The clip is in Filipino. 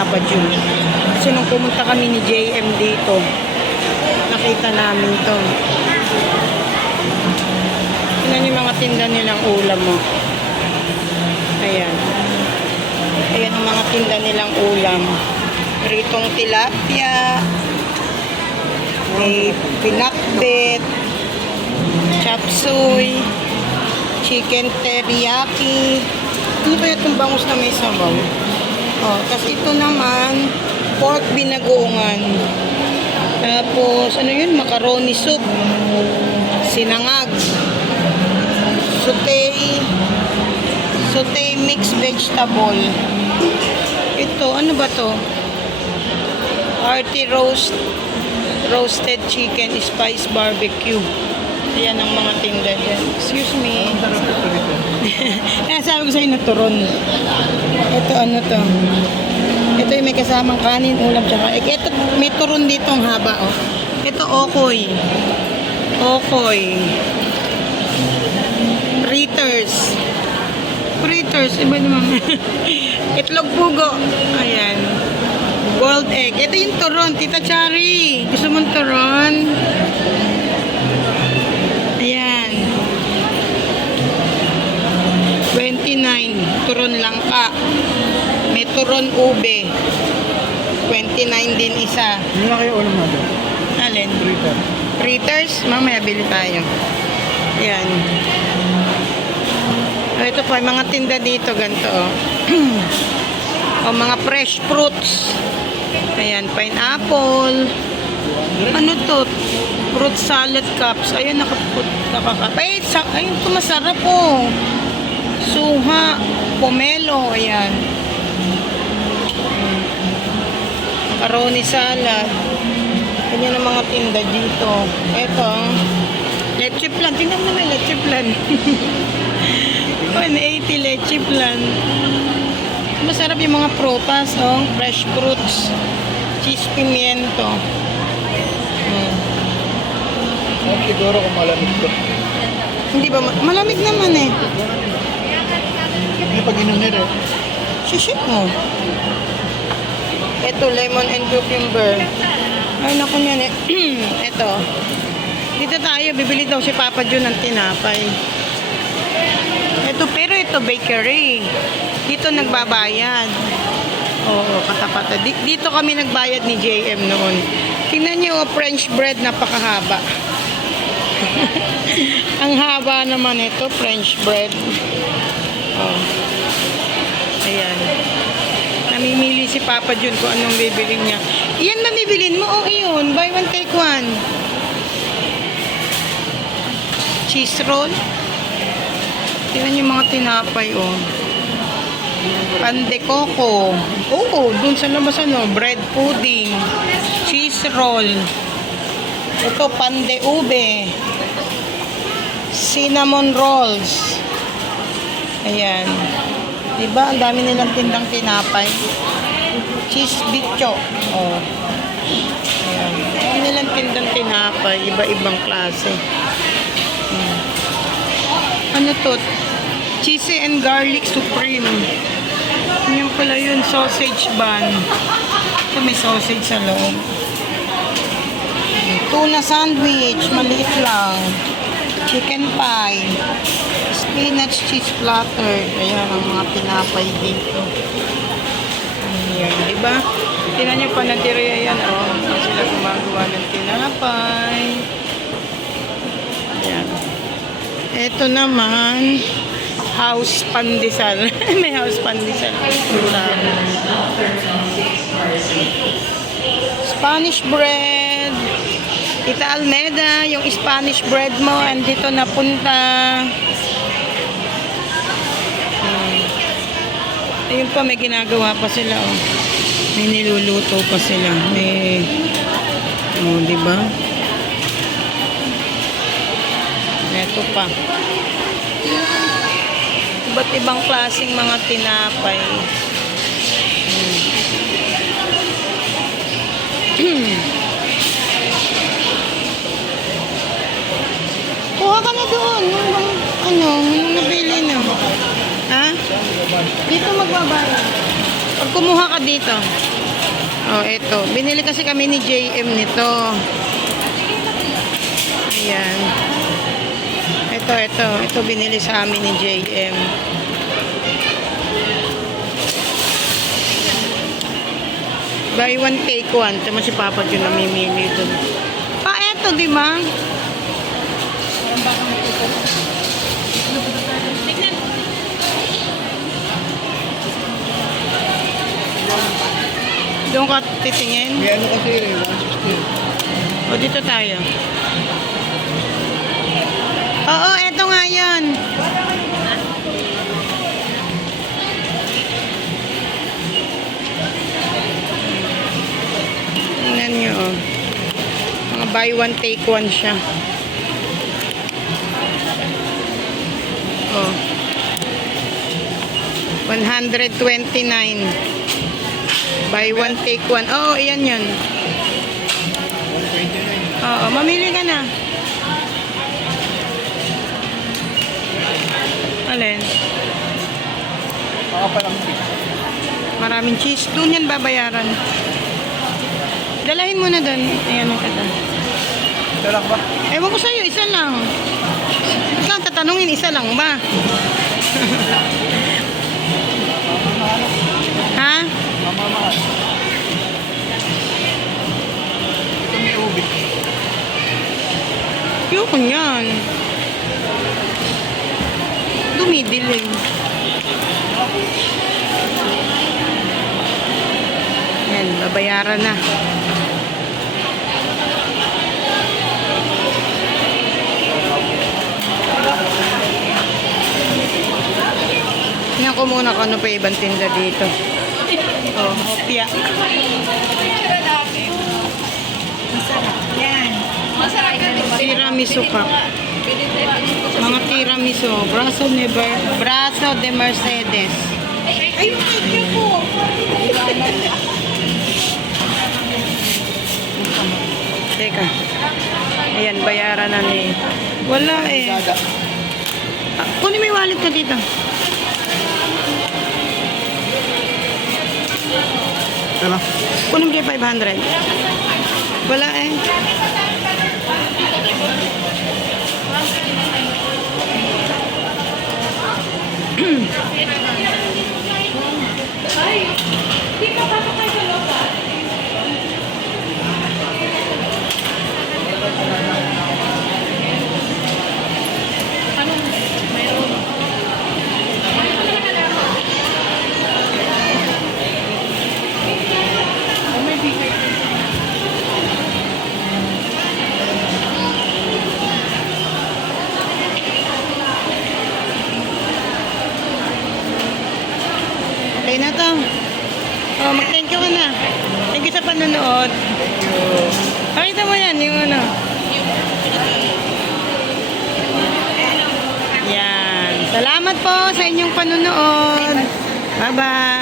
Papa Jun. Kasi nung pumunta kami ni JM dito, nakita namin to. Tingnan yung mga tinda nilang ulam mo. Ayan. Ayan ang mga tinda nilang ulam. Pritong tilapia, may pinakbet, chop suey, chicken teriyaki. Ano ba itong bangus na may sabaw? Oh, kasi ito naman, pork binagoongan. Tapos, ano yun? Macaroni soup, sinangag, sauté mixed vegetable. Ito, ano ba to? Hearty roasted chicken spice barbecue. Ayan ang mga tinda dyan. Excuse me. Kaya sabi ko sa'yo na turon. Ito ano to? Ito yung may kasamang kanin, ulam, tsaka ito, may turon dito ang haba, oh. Ito okoy. Okoy. Fritters, iba naman. Itlog pugo. Ayan. Boiled egg. Ito yung turon, Tita Chari. Gusto mong turon? Ayan. 29. Turon langka. May turon ube. 29 din isa. Hindi na kayo ulam natin. Alin? Fritter. Fritters? Mamaya bili tayo. Ayan. Ito po, mga tinda dito, ganito, oh. O, mga fresh fruits. Ayan, pineapple. Ano to? Fruit salad cups. Ayun, nakaka... Ay, ayun, ito masarap, oh. Suha, pomelo, ayan. Macaroni salad. Ganyan ang mga tinda dito. Ito, leche plan. Tingnan mo may leche plan. 180 leche plan. Masarap yung mga prutas, oh. Fresh fruits. Cheese pimiento. Siguro kung malamig ko. Hindi ba? Malamig naman eh. Hindi pag inunir eh. Shishik mo. Ito, lemon and cucumber. Ay, naku niyan eh. Ito. Dito tayo, bibili daw si Papa Jun ng tinapay. Ito, pero ito bakery. Dito nagbabayad. Oo, katapata. Dito kami nagbayad ni JM noon. Tingnan niyo, French bread, napakahaba. Ang haba naman ito, French bread. Oh. Ayan. Namimili si Papa Jun kung anong bibilin niya. Iyan mamibilin mo? Oh, iyon. Buy one, take one. Cheese roll. Tingnan yung mga tinapay, oh. Pan de coco. Oo, dun sa labas, ano, bread pudding. Cheese roll. Ito, pan de ube. Cinnamon rolls. Ayan. Diba? Ang dami nilang tindang tinapay. Cheese bicho. Oh. Ayan. Ang dami nilang tindang tinapay. Iba-ibang klase. Ano to? Cheesy and garlic supreme. Yun pala yun. Sausage bun. Ito may sausage sa loob. Tuna sandwich. Maliit lang. Chicken pie. Spinach cheese platter. Ayan ang mga tinapay dito. Ayan, diba? Tingnan nyo panadiriya yan, oh. Sila gumagawa ng tinapay. Ayan. Ito naman, house pandesal. May house pandesal. Spanish bread. Tita Almeda, yung Spanish bread mo, andito napunta. Ayun pa, may ginagawa pa sila, oh. May niluluto pa sila. May, oh, diba? Ito pa. Iba't ibang klaseng mga tinapay. Kuha ka na doon. Ano, nabili na. Ha? Dito magbabayad. Pag kumuha ka dito. Oh, eto. Binili kasi kami ni JM nito. Ayan. Ito. Ito binili sa amin ni JM. Buy one, take one. Tama si Papa yung namimili doon. Ah, eto, di ba? Doon ka titingin? May ano kasi, 160. O, dito tayo. Oo, eto nga yan. Tingnan nyo, oh. Mga buy one, take one siya. Oh. 129. Buy one, take one. Oh, iyan yun. 129. Oo, mamili ka na. Alin? Baka palang cheese. Maraming cheese. Doon yan babayaran. Dalahin mo na doon. Ayan ang kata. Sarap ba? Ewan ko sa'yo, isa lang. Ikaw tatanungin, isa lang ba? Ha? Mamamahal. Ito may ubi. Yoko niyan. Dumidilim. Yan, babayaran na. Tingnan ko muna kung ano pa ibang tinda dito. Oh, hopya. Tiramisu cup. Mga tiramisu. Brazo de Mercedes. Ay, thank you po. Teka. Ayan, bayaran na ni. Wala eh. Sada. Ah, kunin mo yung wallet ka dito. Tara. Kunin mo yung 500. Wala eh. Okay na to. Oh, mag-thank you ka na. Thank you sa panonood. Pakita mo yan, yung ano. Yan. Salamat po sa inyong panonood. Bye-bye.